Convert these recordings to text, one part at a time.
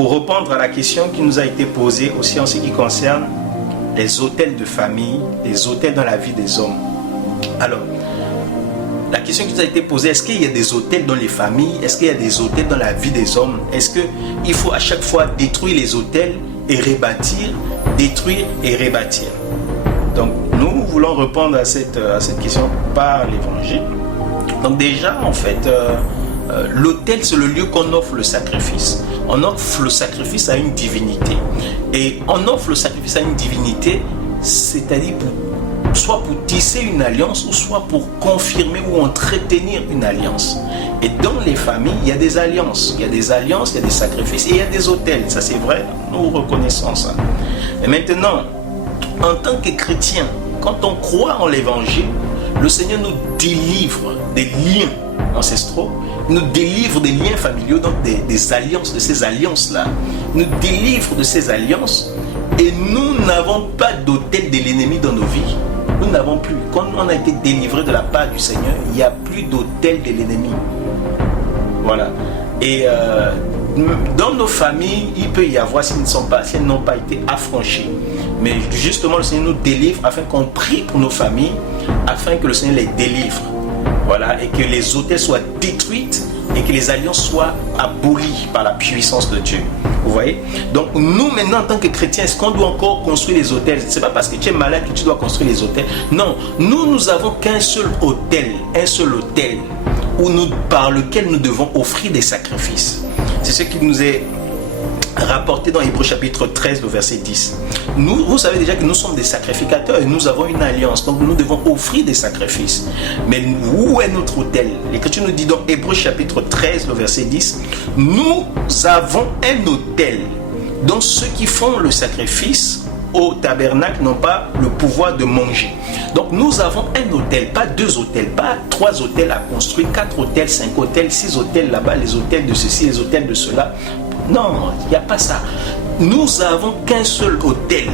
pour répondre à la question qui nous a été posée aussi en ce qui concerne les autels de famille, les autels dans la vie des hommes. Alors, la question qui nous a été posée, est-ce qu'il y a des autels dans les familles? Est-ce qu'il y a des autels dans la vie des hommes? Est-ce qu'il faut à chaque fois détruire les autels et rebâtir, détruire et rebâtir? Donc, nous voulons répondre à cette question par l'évangile. Donc déjà, en fait, l'autel, c'est le lieu qu'on offre le sacrifice. On offre le sacrifice à une divinité. Et on offre le sacrifice à une divinité, c'est-à-dire soit pour tisser une alliance, ou soit pour confirmer ou entretenir une alliance. Et dans les familles, il y a des alliances. Il y a des alliances, il y a des sacrifices et il y a des autels. Ça, c'est vrai, nous reconnaissons ça. Mais maintenant, en tant que chrétien, quand on croit en l'évangile, le Seigneur nous délivre des liens ancestraux, nous délivre des liens familiaux, donc des alliances, de ces alliances-là. Nous délivre de ces alliances et nous n'avons pas d'autel de l'ennemi dans nos vies. Nous n'avons plus. Quand on a été délivré de la part du Seigneur, il n'y a plus d'autel de l'ennemi. Voilà. Et dans nos familles, il peut y avoir, si elles n'ont pas été affranchies. Mais justement, le Seigneur nous délivre afin qu'on prie pour nos familles, afin que le Seigneur les délivre. Voilà. Et que les autels soient détruits et que les alliances soient abolies par la puissance de Dieu. Vous voyez? Donc nous maintenant en tant que chrétiens, est-ce qu'on doit encore construire les autels? C'est pas parce que tu es malade que tu dois construire les autels. Non, nous avons qu'un seul autel, par lequel nous devons offrir des sacrifices. C'est ce qui nous est rapporté dans Hébreux chapitre 13, le verset 10. Vous savez déjà que nous sommes des sacrificateurs et nous avons une alliance. Donc nous devons offrir des sacrifices. Mais où est notre autel? L'Écriture nous dit dans Hébreux chapitre 13, le verset 10, nous avons un autel dont ceux qui font le sacrifice au tabernacle n'ont pas le pouvoir de manger. Donc nous avons un autel, pas deux autels, pas trois autels à construire, 4 autels, 5 autels, 6 autels là-bas, les autels de ceci, les autels de cela. Non, il n'y a pas ça. Nous avons qu'un seul autel.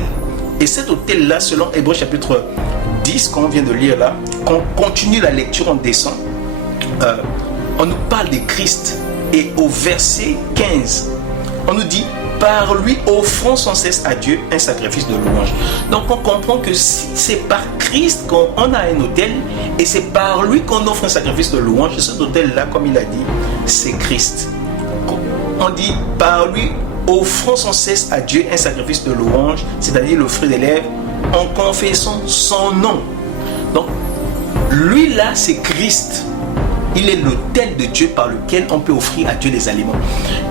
Et cet autel-là, selon Hébreux chapitre 10, qu'on vient de lire là, qu'on continue la lecture, on descend, on nous parle de Christ. Et au verset 15, on nous dit, par lui offrons sans cesse à Dieu un sacrifice de louange. Donc on comprend que c'est par Christ qu'on a un autel et c'est par lui qu'on offre un sacrifice de louange. Et cet autel-là, comme il a dit, c'est Christ. On dit par lui offrons sans cesse à Dieu un sacrifice de louange, c'est-à-dire le fruit des lèvres, en confessant son nom. Donc lui là, c'est Christ. Il est l'autel de Dieu par lequel on peut offrir à Dieu les aliments.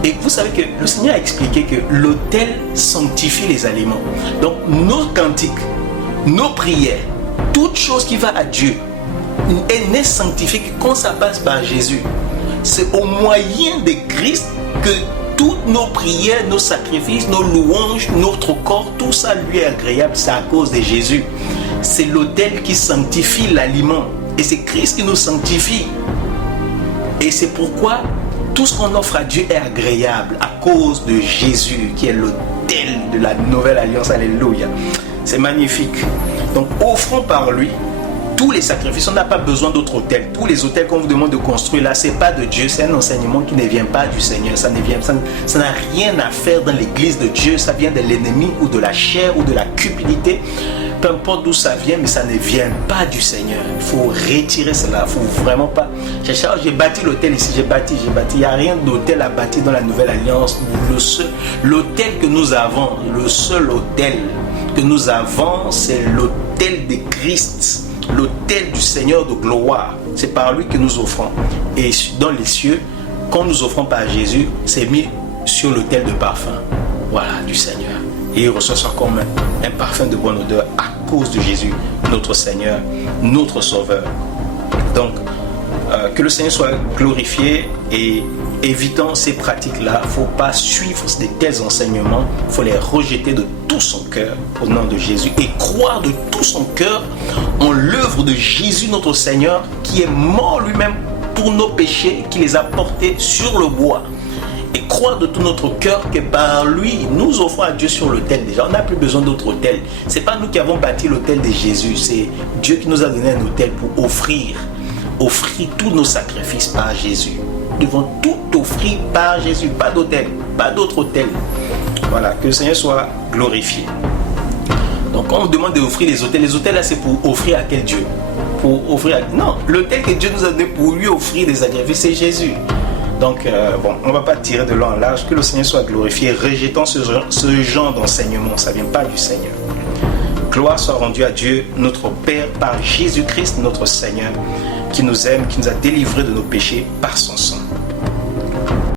Et vous savez que le Seigneur a expliqué que l'autel sanctifie les aliments. Donc nos cantiques, nos prières, toute chose qui va à Dieu, elle n'est sanctifiée que quand ça passe par Jésus. C'est au moyen de Christ que toutes nos prières, nos sacrifices, nos louanges, notre corps, tout ça lui est agréable. C'est à cause de Jésus. C'est l'autel qui sanctifie l'aliment. Et c'est Christ qui nous sanctifie. Et c'est pourquoi tout ce qu'on offre à Dieu est agréable à cause de Jésus qui est l'autel de la nouvelle alliance. Alléluia. C'est magnifique. Donc offrons par lui tous les sacrifices. On n'a pas besoin d'autres autels. Tous les autels qu'on vous demande de construire là, c'est pas de Dieu. C'est un enseignement qui ne vient pas du Seigneur. Ça n'a rien à faire dans l'église de Dieu. Ça vient de l'ennemi ou de la chair ou de la cupidité. Peu importe d'où ça vient, mais ça ne vient pas du Seigneur. Il faut retirer cela. Il ne faut vraiment pas. J'ai bâti l'autel ici, j'ai bâti. Il n'y a rien d'autel à bâtir dans la nouvelle alliance. L'autel que nous avons, le seul autel que nous avons, c'est l'autel de Christ. L'autel du Seigneur de gloire. C'est par lui que nous offrons. Et dans les cieux, quand nous offrons par Jésus, c'est mis sur l'autel de parfum. Voilà, du Seigneur. Et il reçoit ça comme un parfum de bonne odeur à cause de Jésus, notre Seigneur, notre Sauveur. Donc, que le Seigneur soit glorifié et évitant ces pratiques-là. Il ne faut pas suivre de tels enseignements. Il faut les rejeter de tout son cœur au nom de Jésus et croire de tout son cœur en l'œuvre de Jésus, notre Seigneur, qui est mort lui-même pour nos péchés, qui les a portés sur le bois. Et croire de tout notre cœur que par lui, nous offrons à Dieu sur l'autel déjà. On n'a plus besoin d'autre autel. Ce n'est pas nous qui avons bâti l'autel de Jésus. C'est Dieu qui nous a donné un autel pour offrir tous nos sacrifices par Jésus. devons tout offrir par Jésus, pas d'autel, pas d'autre autel. Voilà, que le Seigneur soit glorifié. Donc quand on demande d'offrir les autels là c'est pour offrir à quel Dieu? Pour offrir à... Non, l'autel que Dieu nous a donné pour lui offrir des sacrifices, c'est Jésus. Donc bon, on ne va pas tirer de long en large, que le Seigneur soit glorifié, rejetant ce genre d'enseignement, ça ne vient pas du Seigneur. Gloire soit rendue à Dieu, notre Père, par Jésus-Christ, notre Seigneur, qui nous aime, qui nous a délivrés de nos péchés par son sang.